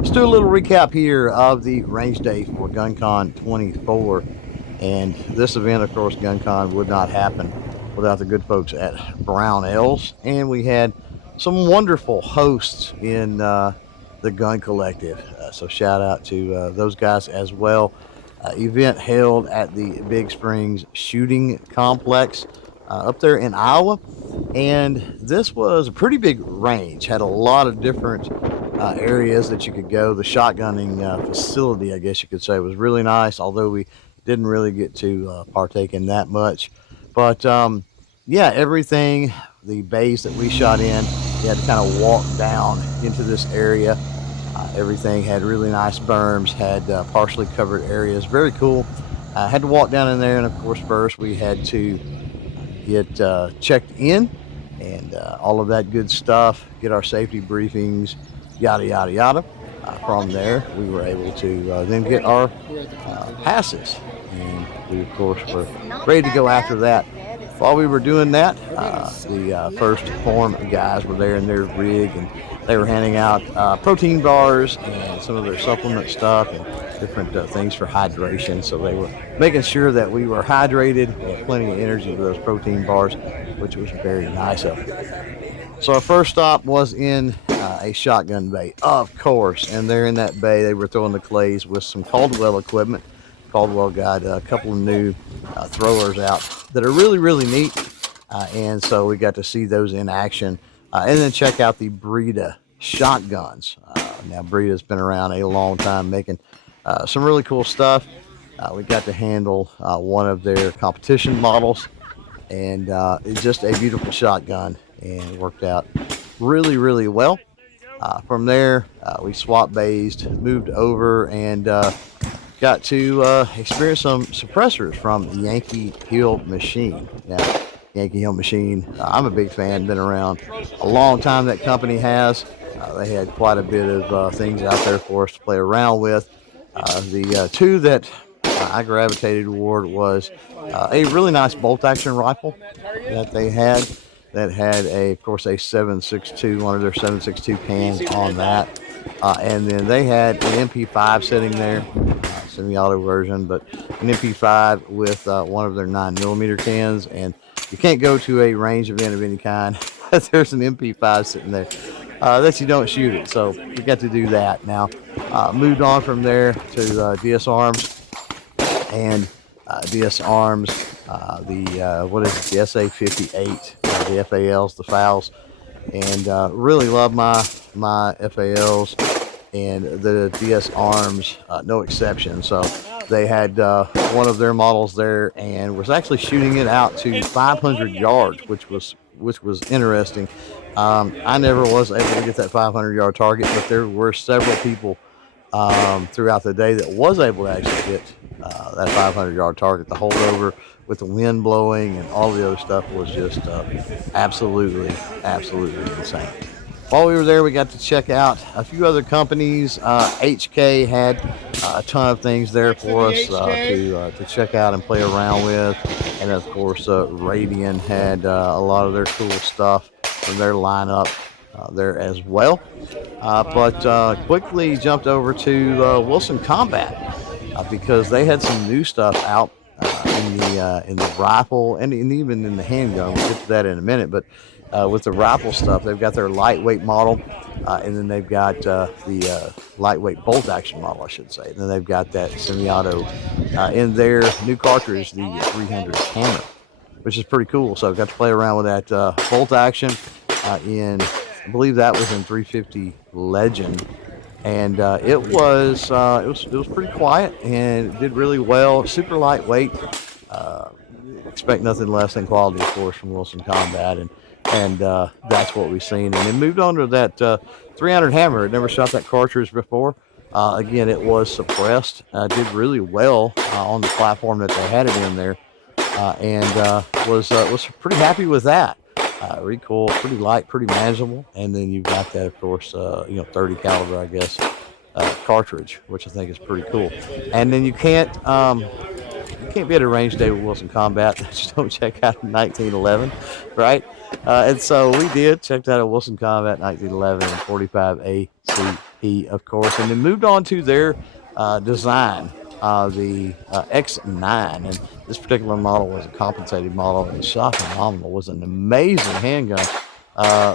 Let's do a little recap here of the range day for GunCon 24. And this event, of course, GunCon would not happen without the good folks at Brownells. And we had some wonderful hosts in the Gun Collective. So shout out to those guys as well. Event held at the Big Springs Shooting Complex up there in Iowa. And this was a pretty big range, had a lot of different areas that you could go. The shotgunning facility, I guess you could say, was really nice, although we didn't really get to partake in that much. But yeah, everything, the bays that we shot in, you had to kind of walk down into this area. Everything had really nice berms, had partially covered areas. Very cool. Had to walk down in there, and of course, first we had to get checked in and all of that good stuff, get our safety briefings, yada, yada, yada. From there, we were able to then get our passes. And we, of course, were ready to go after that. While we were doing that, the first form guys were there in their rig, and they were handing out protein bars and some of their supplement stuff and different things for hydration. So they were making sure that we were hydrated, had plenty of energy with those protein bars, which was very nice of them. So our first stop was in a shotgun bay, of course. And there in that bay, they were throwing the clays with some Caldwell equipment. Caldwell got a couple of new throwers out that are really, really neat. And so we got to see those in action. And then check out the Breda shotguns. Now, Breda's been around a long time making some really cool stuff. We got to handle one of their competition models. And it's just a beautiful shotgun, and it worked out really, really well. From there, we swap based, moved over, and got to experience some suppressors from Yankee H Machine. Now, Yankee H Machine, I'm a big fan, been around a long time, that company has. They had quite a bit of things out there for us to play around with. The two that I gravitated toward was a really nice bolt action rifle that they had that had of course, a 7.62, one of their 7.62 cans on that. And then they had an MP5 sitting there, semi-auto version, but an MP5 with one of their 9mm cans. And you can't go to a range event of any kind if there's an MP5 sitting there that you don't shoot it. So we got to do that. Now, moved on from there to DS Arms. And DS Arms, what is it, the SA58, the FALs, the FALs, and really love my FALs, and the DS Arms, no exception. So they had one of their models there, and was actually shooting it out to 500 yards, which was interesting. I never was able to get that 500-yard target, but there were several people throughout the day that was able to actually hit that 500-yard target. The holdover with the wind blowing and all the other stuff was just absolutely insane. While we were there, we got to check out a few other companies. HK had a ton of things there for us to check out and play around with. And of course, Radian had a lot of their cool stuff from their lineup there as well. But quickly jumped over to Wilson Combat because they had some new stuff out in the rifle and even in the handgun. We'll get to that in a minute. But with the rifle stuff, they've got their lightweight model, and then they've got the lightweight bolt action model, I should say. And then they've got that semi-auto in their new cartridge, the 300 Hammer, which is pretty cool. So I've got to play around with that bolt action in, I believe that was in 350 Legend, and it was pretty quiet and it did really well. Super lightweight. Expect nothing less than quality, of course, from Wilson Combat, and that's what we've seen. And then moved on to that 300 Hammer. I'd never shot that cartridge before. Again, it was suppressed. Did really well on the platform that they had it in there, and was pretty happy with that. Recoil pretty light, pretty manageable, and then you've got that, of course, 30 caliber, I guess, cartridge, which I think is pretty cool. And then you can't be at a range day with Wilson Combat. Just don't check out 1911, right? And so we did checked out a Wilson Combat 1911 and 45 AC he, of course, and then moved on to their design, the X9. And this particular model was a compensated model. It shot phenomenal. It was an amazing handgun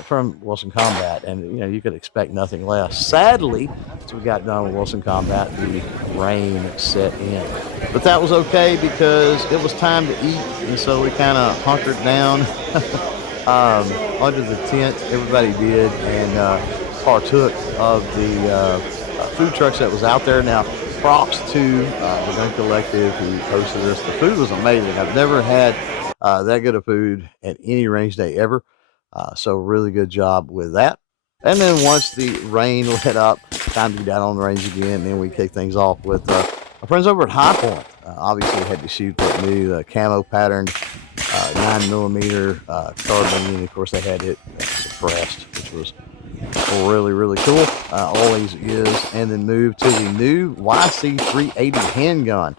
from Wilson Combat, and you know, you could expect nothing less. Sadly, as we got done with Wilson Combat, the rain set in, but that was okay because it was time to eat, and so we kind of hunkered down under the tent. Everybody did, and partook of the food trucks that was out there. Now, props to the Gun Collective who hosted this. The food was amazing. I've never had that good of food at any range day ever. So really good job with that. And then once the rain let up, time to get down on the range again. And then we kick things off with our friends over at High Point. Obviously had to shoot that new camo patterned 9mm carbine. And of course they had it suppressed, which was really cool. Always is. And then move to the new YC 380 handgun,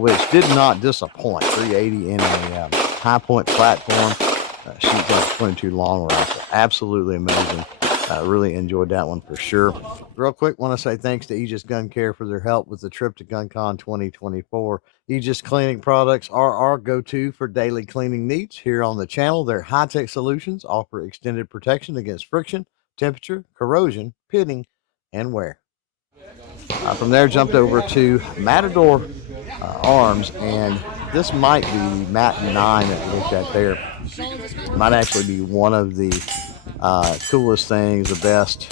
which did not disappoint. 380 in a High Point platform. Shoots like a 22 long rifle. Absolutely amazing. Really enjoyed that one for sure. Real quick, want to say thanks to Aegis Gun Care for their help with the trip to GunCon 2024. Aegis cleaning products are our go-to for daily cleaning needs here on the channel. Their high-tech solutions offer extended protection against friction, temperature, corrosion, pitting, and wear. From there, jumped over to Matador Arms, and this might be Mat 9 that we looked at there. Might actually be one of the coolest things, the best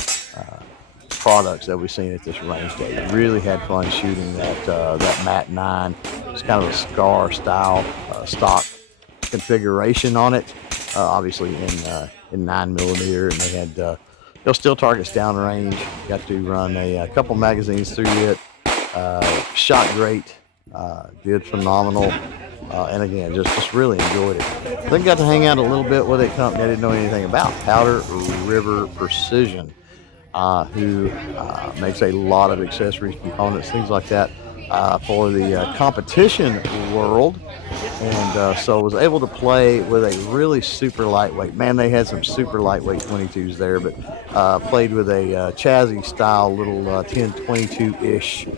products that we've seen at this range day. Really had fun shooting that Mat 9. It's kind of a SCAR style stock configuration on it, obviously in 9mm, and they had steel targets downrange. Got to run a couple magazines through it. Shot great. Did phenomenal. And again, just really enjoyed it. Then got to hang out a little bit with a company I didn't know anything about, Powder River Precision, who makes a lot of accessories, components, things like that for the competition world. And so was able to play with a really super lightweight. Man, they had some super lightweight 22s there, but played with a chassis style little 1022-ish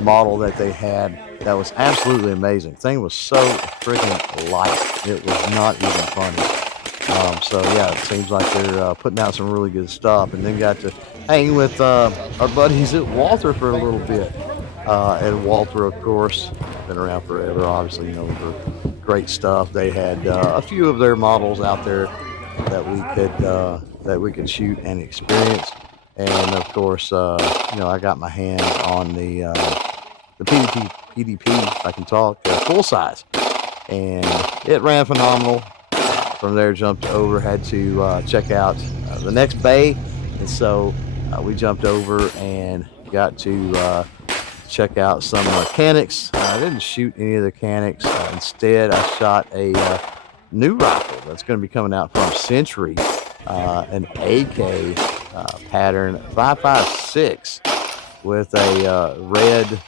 model that they had. That was absolutely amazing. Thing was so freaking light. It was not even funny. So yeah, it seems like they're putting out some really good stuff. And then got to hang with our buddies at Walther for a little bit. And Walther, of course, been around forever, obviously known for great stuff. They had a few of their models out there that we could shoot and experience. And of course, I got my hands on the PDP, if I can talk, full size, and it ran phenomenal. From there, jumped over, had to check out the next bay, and so we jumped over and got to check out some mechanics. I didn't shoot any of the mechanics. Instead, I shot a new rifle that's going to be coming out from Century, an AK pattern 5.56 with a red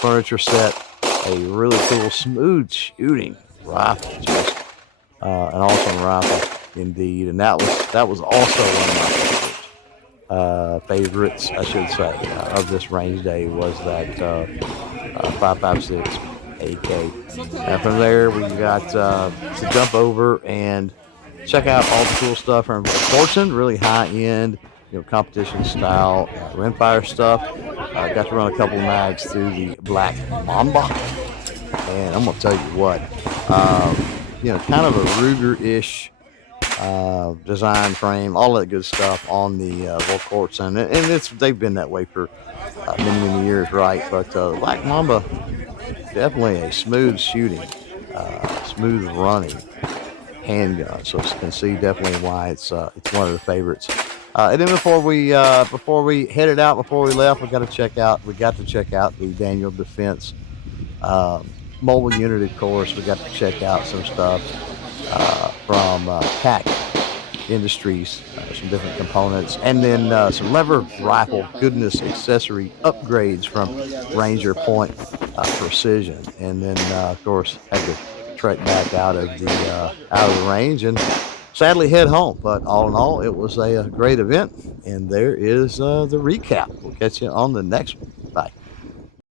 furniture set, a really cool smooth shooting rifle, just an awesome rifle indeed. And that was also one of my favorites, I should say, of this range day, was that 5.56 AK. And from there we got to jump over and check out all the cool stuff from Fortune, really high end, competition style rimfire stuff. Got to run a couple mags through the Black Mamba, and I'm gonna tell you what, kind of a Ruger-ish design frame, all that good stuff on the Volquartsen, and they've been that way for many years, right? But Black Mamba, definitely a smooth shooting, smooth running handgun. So you can see definitely why it's one of the favorites. And then before we headed out, before we left, we got to check out the Daniel Defense mobile unit. Of course, we got to check out some stuff from TAC Industries, some different components, and then some lever rifle goodness accessory upgrades from Ranger Point Precision. And then of course had to trek back out of the range and sadly head home. But all in all, it was a great event. And there is the recap. We'll catch you on the next one. Bye.